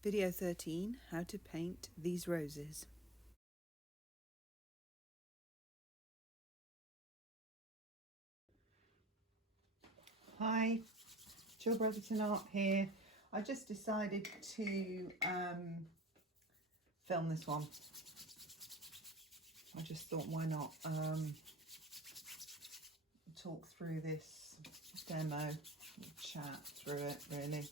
Video 13, how to paint these roses. Hi, Jill Brotherton Art here. I just decided to film this one. I just thought, why not talk through this demo, chat through it really.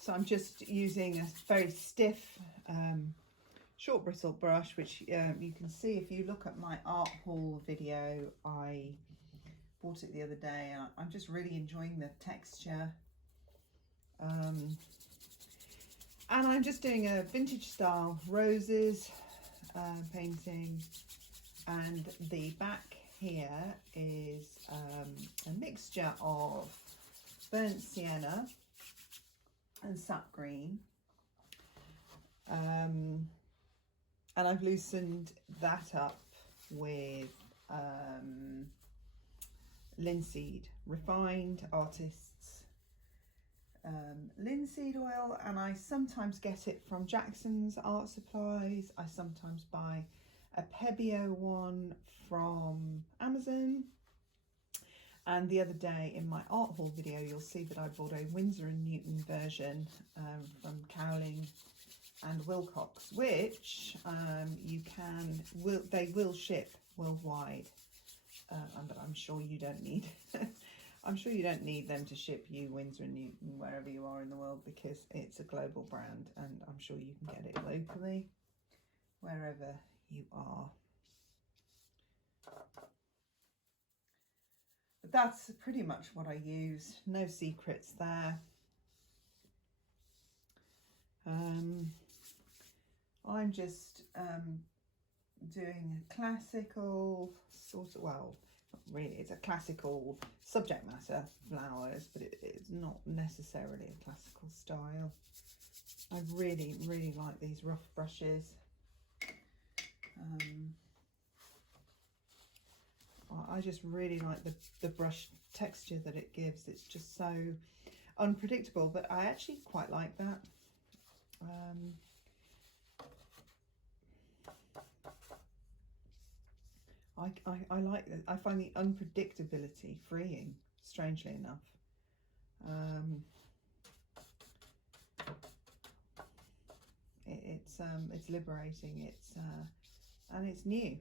So I'm just using a very stiff short bristle brush, which you can see if you look at my art haul video. I bought it the other day and I'm just really enjoying the texture. And I'm just doing a vintage style roses painting, and the back here is a mixture of burnt sienna and sap green, and I've loosened that up with linseed, refined artists linseed oil, and I sometimes get it from Jackson's Art Supplies. I sometimes buy a Pebbio one from Amazon. And the other day in my art haul video, you'll see that I bought a Winsor & Newton version from Cowling and Wilcox, which they will ship worldwide, but I'm sure you don't need I'm sure you don't need them to ship you Winsor & Newton wherever you are in the world, because it's a global brand, and I'm sure you can get it locally wherever you are. But that's pretty much what I use. No secrets there. I'm just doing a classical sort of, well, not really, it's a classical subject matter, flowers, but it's not necessarily a classical style. I really like these rough brushes. I just really like the brush texture that it gives. It's just so unpredictable, but I actually quite like that. I like it. I find the unpredictability freeing, strangely enough. It's liberating. And it's new.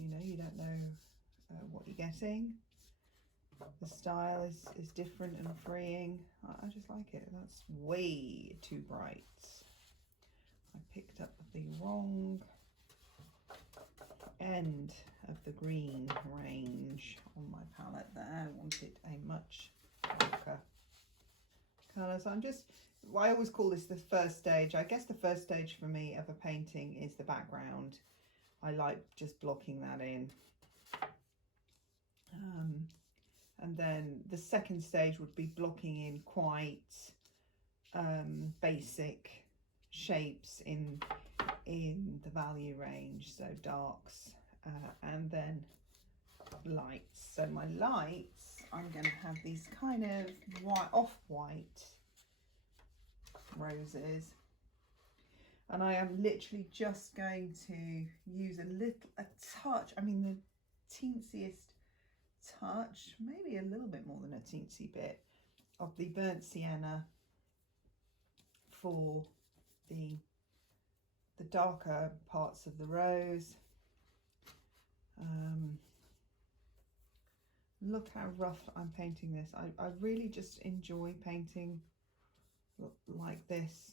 You know, you don't know what you're getting. The style is different and freeing. I just like it. That's way too bright. I picked up the wrong end of the green range on my palette there. I wanted a much darker colour. So I always call this the first stage. I guess the first stage for me of a painting is the background. I like just blocking that in. And then the second stage would be blocking in quite basic shapes in the value range, so darks, and then lights. So my lights, I'm going to have these kind of off-white roses, and I am literally just going to use a touch, I mean the teensiest touch, maybe a little bit more than a teensy bit, of the burnt sienna for the darker parts of the rose. Look how rough I'm painting this. I really just enjoy painting like this.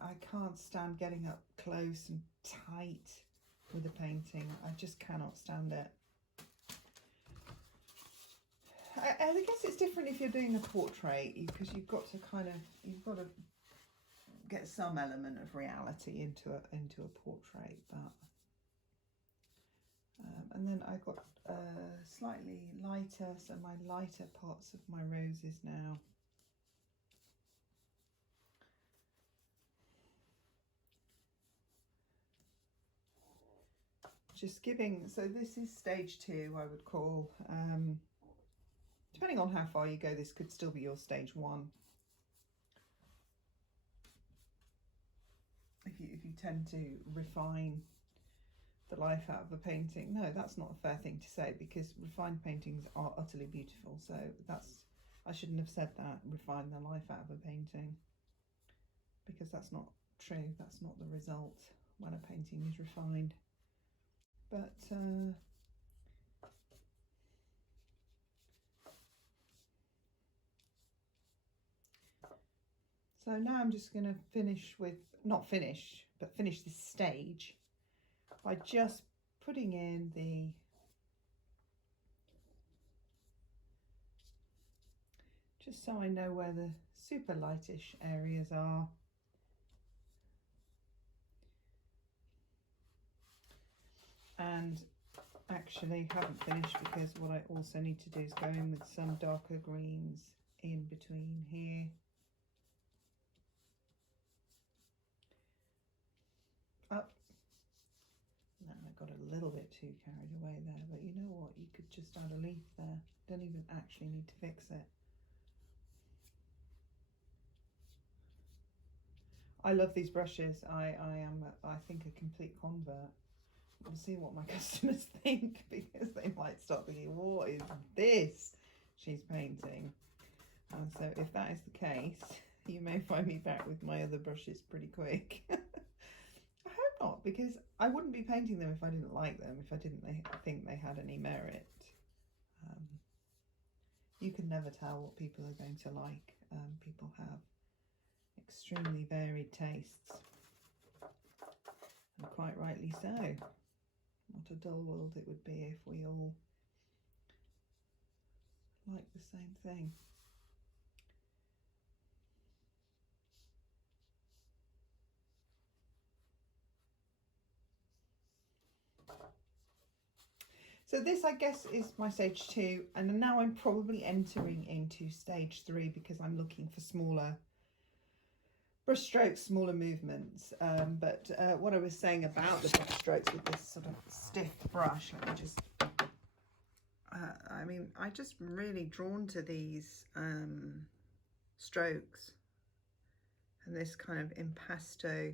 I can't stand getting up close and tight with a painting. I just cannot stand it. I guess it's different if you're doing a portrait, because you've got to get some element of reality into a portrait. But and then I got slightly lighter, so my lighter parts of my roses now. just giving, so this is stage 2, I would call. Depending on how far you go, this could still be your stage 1. If you tend to refine the life out of a painting. No, that's not a fair thing to say, because refined paintings are utterly beautiful. So that's, I shouldn't have said that, refine the life out of a painting, because that's not true. That's not the result when a painting is refined. But so now I'm just going to finish with, not finish, but finish this stage by just putting in the just so I know where the super lightish areas are. And actually haven't finished, because what I also need to do is go in with some darker greens in between here. Up. No, I got a little bit too carried away there, but you know what? You could just add a leaf there. Don't even actually need to fix it. I love these brushes. I am, I think, a complete convert. We'll see what my customers think, because they might start thinking, what is this she's painting? And so if that is the case, you may find me back with my other brushes pretty quick. I hope not, because I wouldn't be painting them if I didn't like them, if I didn't think they had any merit. You can never tell what people are going to like. People have extremely varied tastes, and quite rightly so. What a dull world it would be if we all liked the same thing. So this, I guess, is my stage 2, and now I'm probably entering into stage 3, because I'm looking for smaller brush strokes, smaller movements. But what I was saying about the brush strokes with this sort of stiff brush, let me just, I mean, I just really drawn to these strokes and this kind of impasto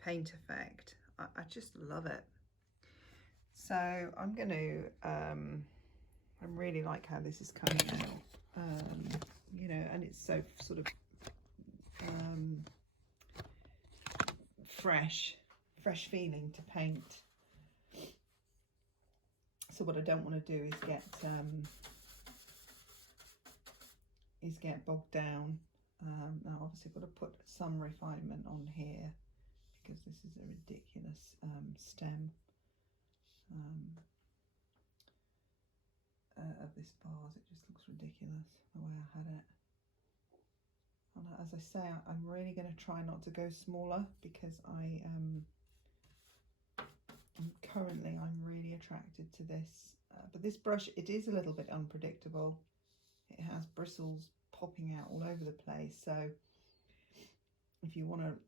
paint effect. I just love it. So I'm going to, I really like how this is coming out, you know, and it's so sort of fresh feeling to paint. So what I don't want to do is get bogged down. Now obviously I've got to put some refinement on here, because this is a ridiculous stem of this vase. It just looks ridiculous the way I had it. And as I say, I'm really going to try not to go smaller, because I'm really attracted to this. But this brush, it is a little bit unpredictable. It has bristles popping out all over the place. So if you want a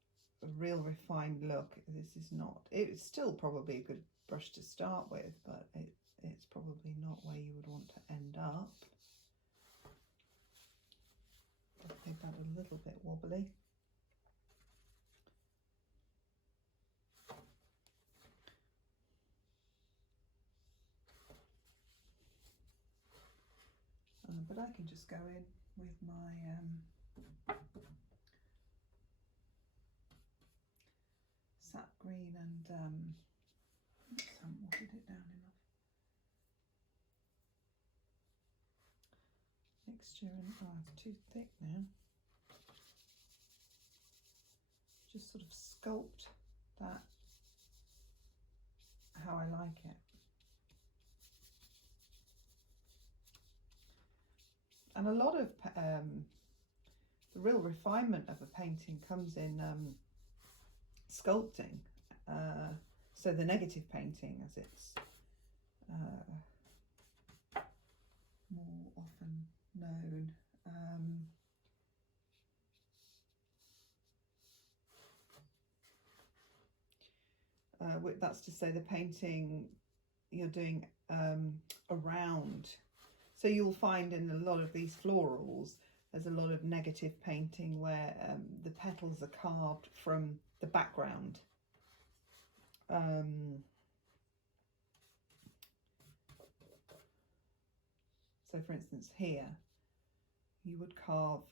real refined look, this is not, it's still probably a good brush to start with, but it's probably not where you would want to end up. I've made that a little bit wobbly. But I can just go in with my sap green and I haven't watered it down enough. Mixture, and oh, it's too thick now. Just sort of sculpt that how I like it. And a lot of the real refinement of a painting comes in sculpting. So the negative painting, as it's more often known, that's to say the painting you're doing around. So you'll find in a lot of these florals there's a lot of negative painting where the petals are carved from the background. So for instance here you would carve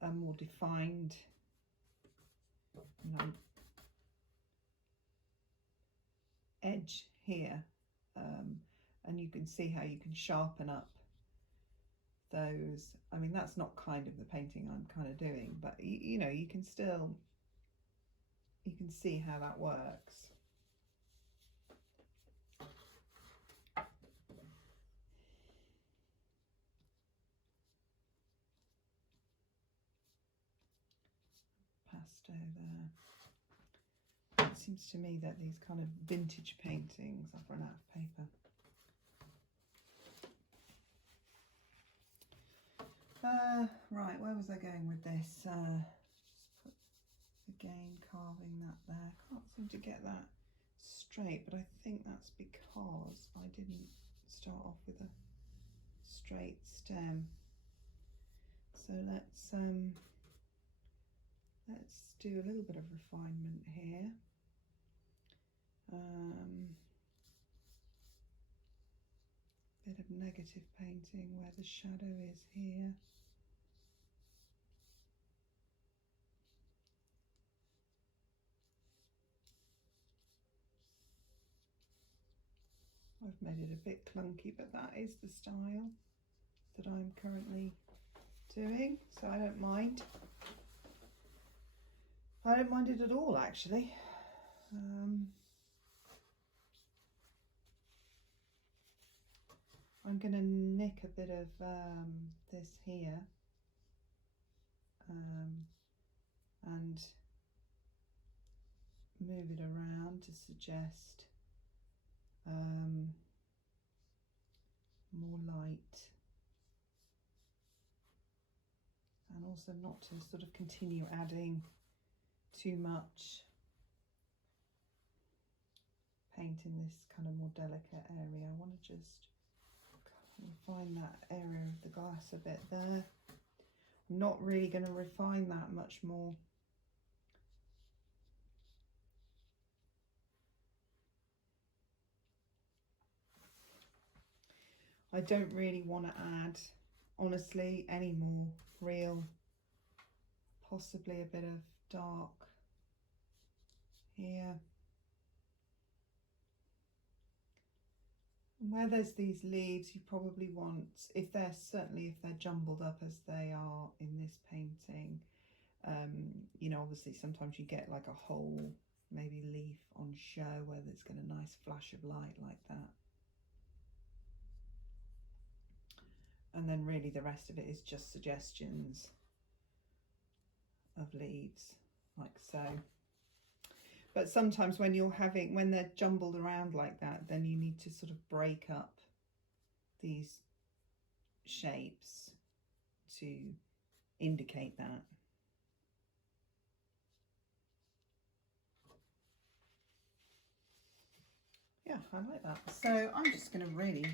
a more defined, edge here, and you can see how you can sharpen up those. I mean, that's not kind of the painting I'm kind of doing, but you know, you can still, you can see how that works. Pasto there. It seems to me that these kind of vintage paintings, I've run out of paper. Right, where was I going with this? Again, carving that there. Can't seem to get that straight, but I think that's because I didn't start off with a straight stem. So let's do a little bit of refinement here. Bit of negative painting where the shadow is here. I've made it a bit clunky, but that is the style that I'm currently doing, so I don't mind. I don't mind it at all, actually. I'm going to nick a bit of this here and move it around to suggest more light, and also not to sort of continue adding too much paint in this kind of more delicate area. I want to just refine that area of the glass a bit there. I'm not really going to refine that much more. I don't really want to add, honestly, any more real, possibly a bit of dark here. Where there's these leaves, you probably want, if they're jumbled up as they are in this painting, you know, obviously sometimes you get like a whole maybe leaf on show where there's got a nice flash of light like that. And then really the rest of it is just suggestions of leaves, like so. But sometimes when they're jumbled around like that, then you need to sort of break up these shapes to indicate that. Yeah, I like that. So I'm just going to really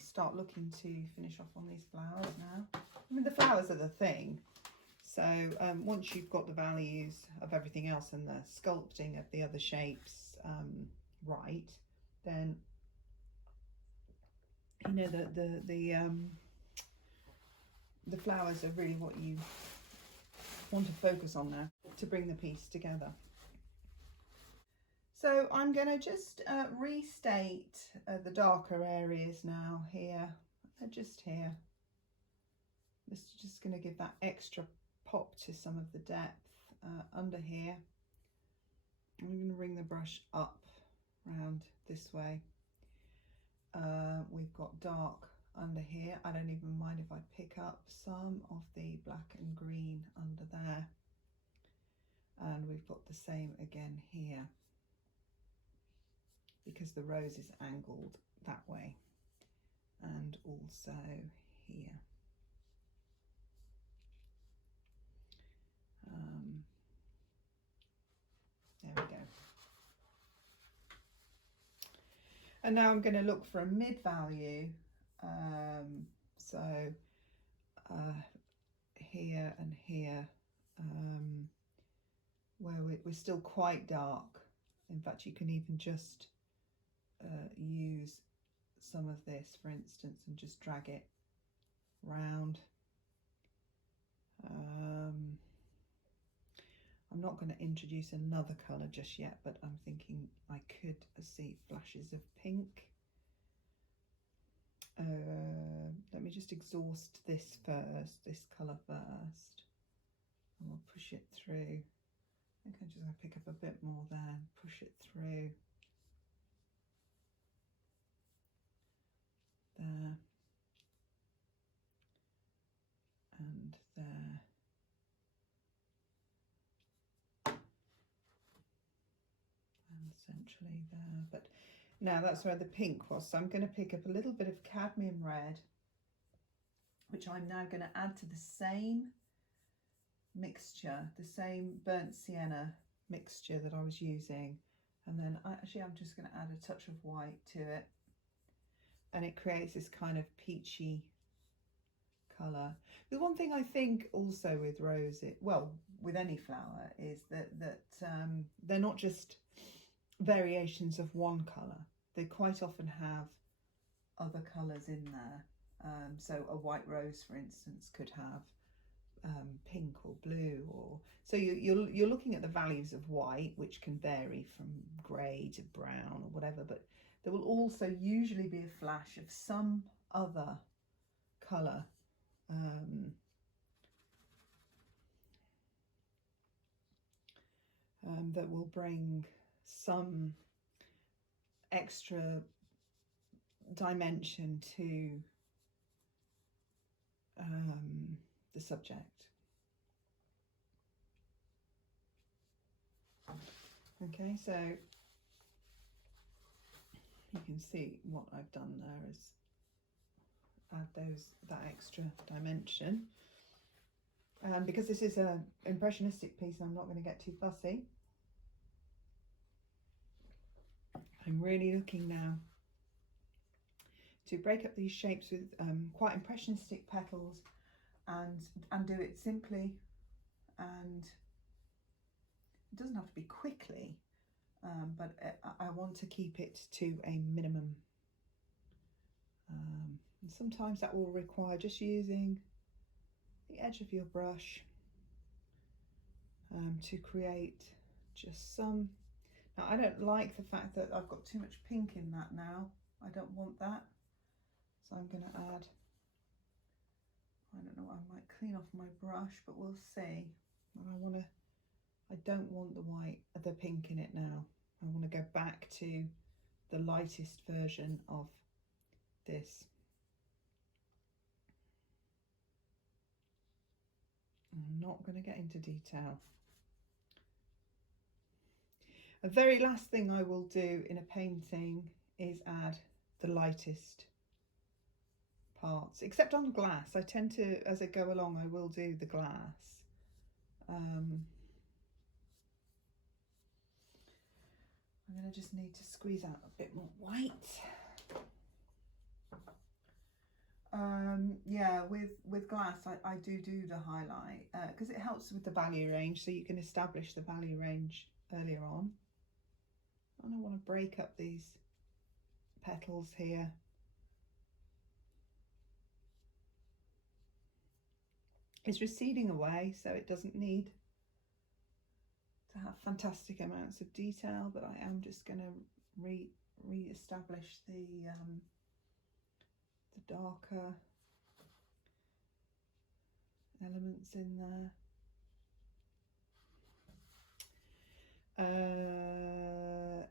start looking to finish off on these flowers now. I mean, the flowers are the thing. So once you've got the values of everything else and the sculpting of the other shapes right, then you know the flowers are really what you want to focus on there to bring the piece together. So I'm going to just restate the darker areas now here. They're just here. Just going to give that extra pop to some of the depth under here. I'm going to bring the brush up round this way. We've got dark under here. I don't even mind if I pick up some of the black and green under there. And we've got the same again here, because the rose is angled that way, and also here. There we go. And now I'm going to look for a mid value. So here and here, where we're still quite dark. In fact, you can even just use some of this, for instance, and just drag it round. I'm not going to introduce another colour just yet, but I'm thinking I could see flashes of pink. Let me just exhaust this first, this colour first, and we'll push it through. I think I'm just going to pick up a bit more there and push it through. There. And there. And centrally there. But now that's where the pink was, so I'm going to pick up a little bit of cadmium red, which I'm now going to add to the same mixture, the same burnt sienna mixture that I was using, and then actually I'm just going to add a touch of white to it, and it creates this kind of peachy colour. The one thing I think also with roses, well, with any flower, is that they're not just variations of one colour. They quite often have other colours in there. So a white rose, for instance, could have pink or blue, or so you're looking at the values of white, which can vary from grey to brown or whatever, but there will also usually be a flash of some other colour that will bring some extra dimension to the subject. Okay, so you can see what I've done there is add that extra dimension. Because this is an impressionistic piece, I'm not going to get too fussy. I'm really looking now to break up these shapes with quite impressionistic petals and do it simply, and it doesn't have to be quickly, but I want to keep it to a minimum. And sometimes that will require just using the edge of your brush to create just some. Now I don't like the fact that I've got too much pink in that now. I don't want that, so I'm going to add, I don't know, I might clean off my brush, but we'll see. And I don't want the pink in it now. I want to go back to the lightest version of this. I'm not going to get into detail. A very last thing I will do in a painting is add the lightest parts, except on glass. I tend to, as I go along, I will do the glass. I'm going to just need to squeeze out a bit more white. Yeah, with glass I do the highlight because it helps with the value range, so you can establish the value range earlier on. And I want to break up these petals here. It's receding away, so it doesn't need to have fantastic amounts of detail, but I am just going to re-establish the darker elements in there.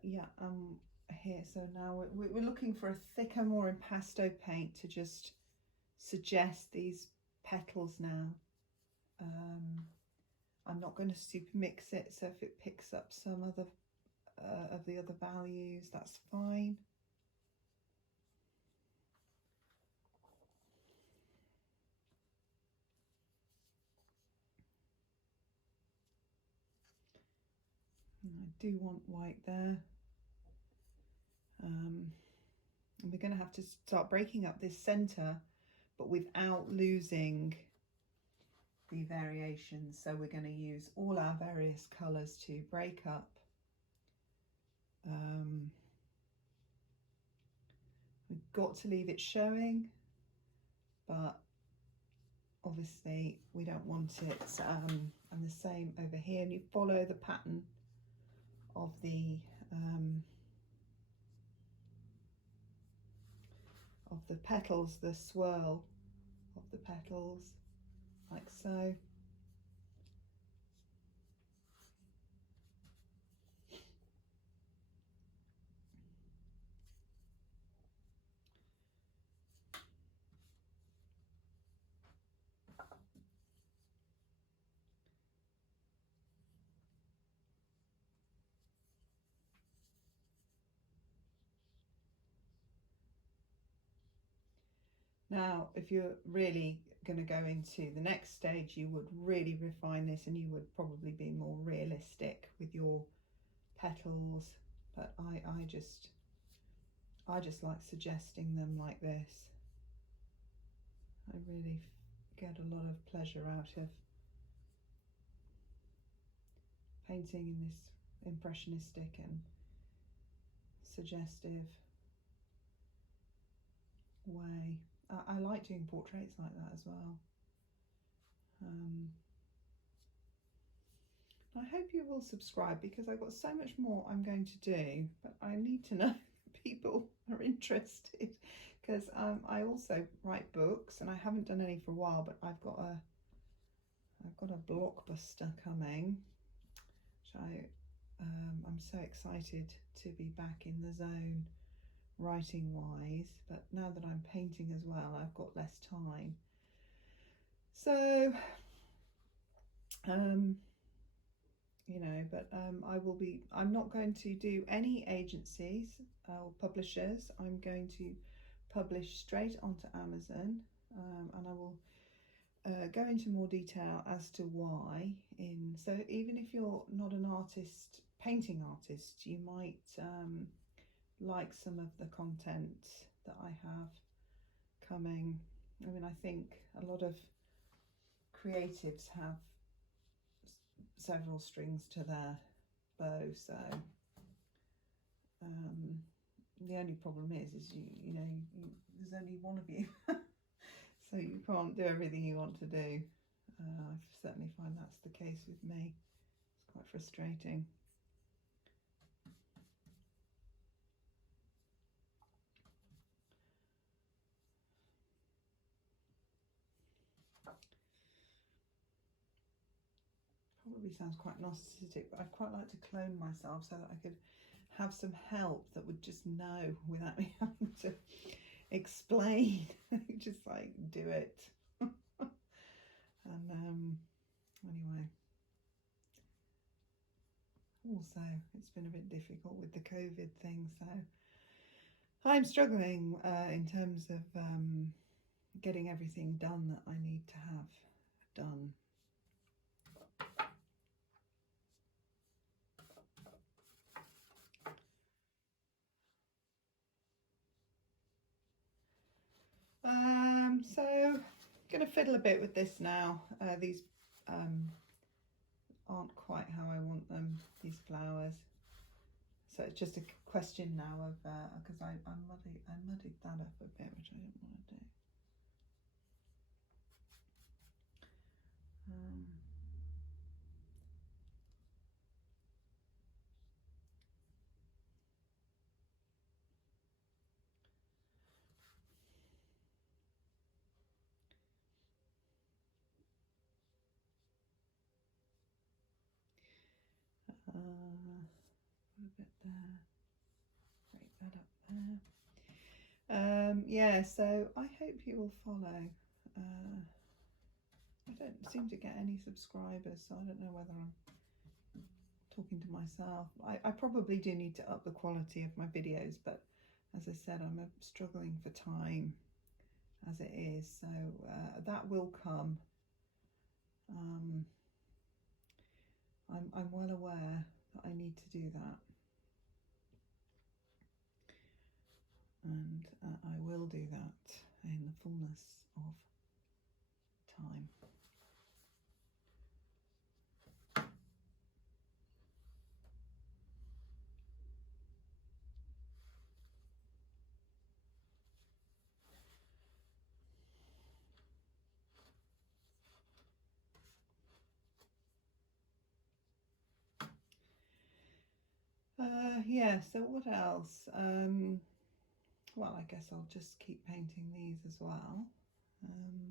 Yeah, I'm here. So now we're looking for a thicker, more impasto paint to just suggest these petals now. I'm not going to super mix it, so if it picks up some other of the other values, that's fine. And I do want white there. And we're going to have to start breaking up this centre, but without losing the variations. So we're going to use all our various colours to break up we've got to leave it showing, but obviously we don't want it, and the same over here, and you follow the pattern of the petals, the swirl of the petals, like so. Now, if you're really going to go into the next stage, you would really refine this, and you would probably be more realistic with your petals. But I just like suggesting them like this. I really get a lot of pleasure out of painting in this impressionistic and suggestive way. I like doing portraits like that as well. I hope you will subscribe, because I've got so much more I'm going to do, but I need to know that people are interested, because I also write books, and I haven't done any for a while, but I've got a blockbuster coming, which I'm so excited to be back in the zone writing wise. But now that I'm painting as well, I've got less time. So you know, but I'm not going to do any agencies or publishers. I'm going to publish straight onto Amazon, and I will go into more detail as to why. So even if you're not an artist, painting artist, you might like some of the content that I have coming. I mean, I think a lot of creatives have several strings to their bow, so the only problem is you know, there's only one of you, so you can't do everything you want to do. I certainly find that's the case with me. It's quite frustrating. Probably sounds quite narcissistic, but I'd quite like to clone myself so that I could have some help that would just know without me having to explain. Just like do it. And anyway, also it's been a bit difficult with the COVID thing, so I'm struggling in terms of getting everything done that I need to have done. So I'm going to fiddle a bit with this now. These aren't quite how I want them, these flowers. So it's just a question now of, because I muddied that up a bit, which I didn't want to do. Put a bit there, break that up there. Yeah, so I hope you will follow. I don't seem to get any subscribers, so I don't know whether I'm talking to myself. I probably do need to up the quality of my videos, but as I said, I'm struggling for time as it is, so that will come. I'm well aware that I need to do that. and I will do that in the fullness of time. Yeah, so what else? Well, I guess I'll just keep painting these as well,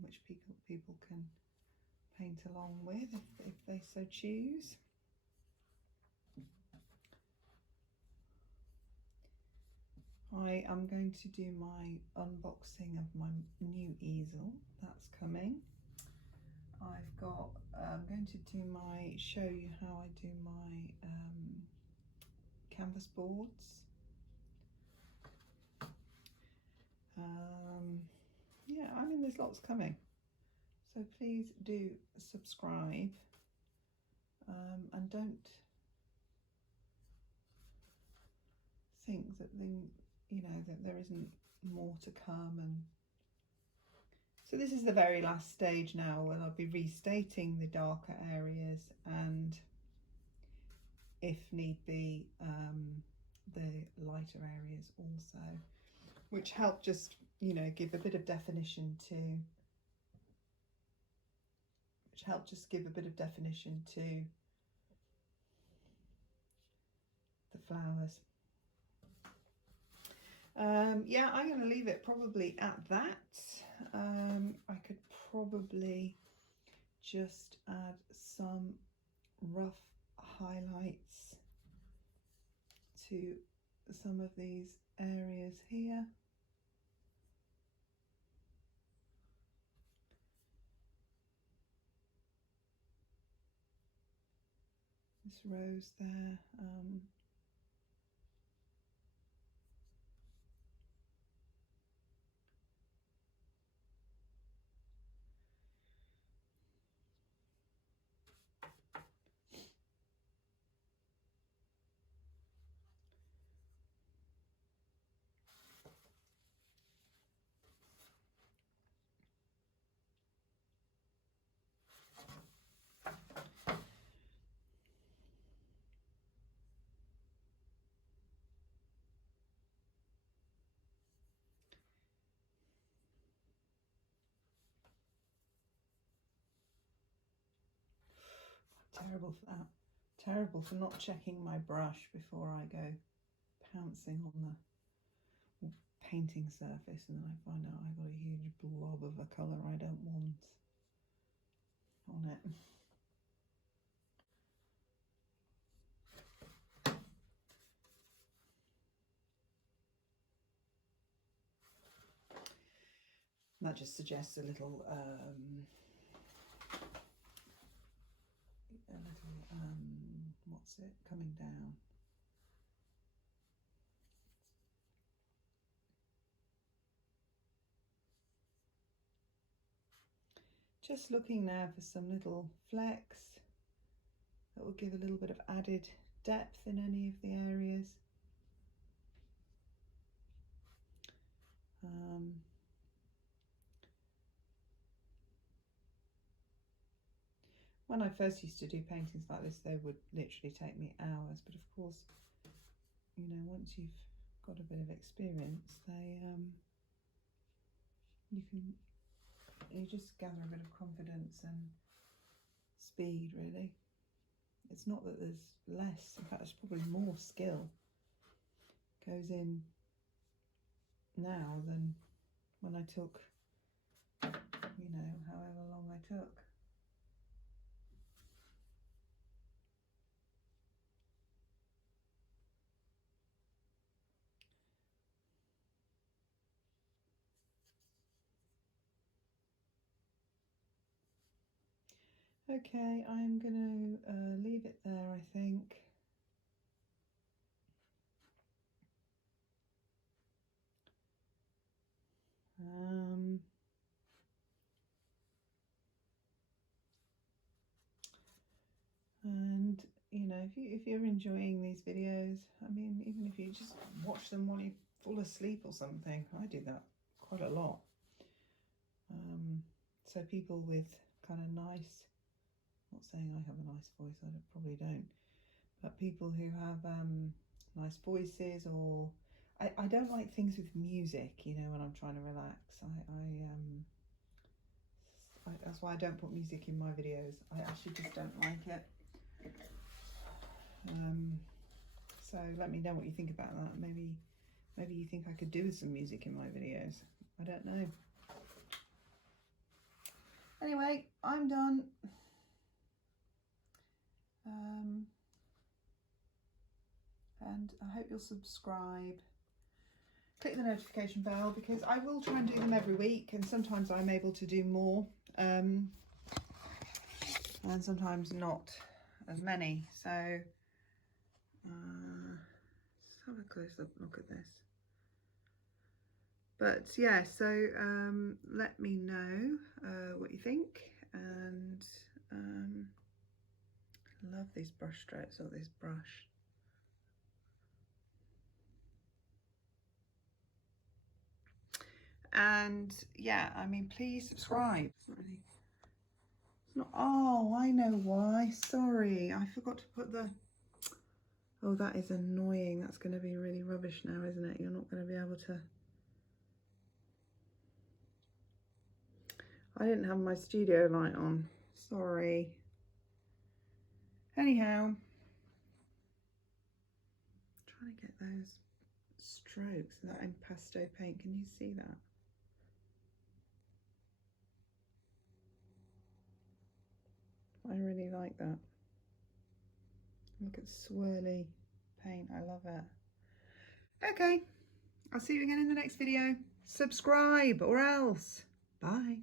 which people can paint along with if they so choose. I am going to do my unboxing of my new easel. That's coming. I'm going to show you how I do my canvas boards. Yeah, I mean, there's lots coming, so please do subscribe, and don't think that that there isn't more to come. And so this is the very last stage now, where I'll be restating the darker areas, and if need be, the lighter areas also, which help just give a bit of definition to the flowers. Yeah, I'm going to leave it probably at that. I could probably just add some rough highlights to some of these areas here. This rose there. Terrible for that. Terrible for not checking my brush before I go pouncing on the painting surface, and then I find out I've got a huge blob of a colour I don't want on it. That just suggests a little what's it coming down. Just looking now for some little flecks that will give a little bit of added depth in any of the areas. When I first used to do paintings like this, they would literally take me hours, but of course, once you've got a bit of experience, you just gather a bit of confidence and speed, really. It's not that there's less, in fact there's probably more skill goes in now than when I took, however long I took. Okay, I'm going to leave it there, I think. And if you're enjoying these videos, I mean, even if you just watch them while you fall asleep or something. I do that quite a lot. So people with kind of nice, not saying I have a nice voice, I probably don't, but people who have nice voices, or I don't like things with music, you know, when I'm trying to relax. That's why I don't put music in my videos. I actually just don't like it. So let me know what you think about that. Maybe you think I could do with some music in my videos. I don't know. Anyway, I'm done. And I hope you'll subscribe. Click the notification bell, because I will try and do them every week, and sometimes I'm able to do more, and sometimes not as many. So let's have a close look at this. But yeah, so let me know what you think, and I love these brush strokes, or this brush. And yeah, I mean, please subscribe. It's not, oh, I know why. Sorry, I forgot to put the, oh, that is annoying. That's going to be really rubbish now, isn't it? You're not going to be able to. I didn't have my studio light on. Sorry. Anyhow, trying to get those strokes, that impasto paint. Can you see that? I really like that. Look at swirly paint. I love it. Okay, I'll see you again in the next video. Subscribe or else. Bye.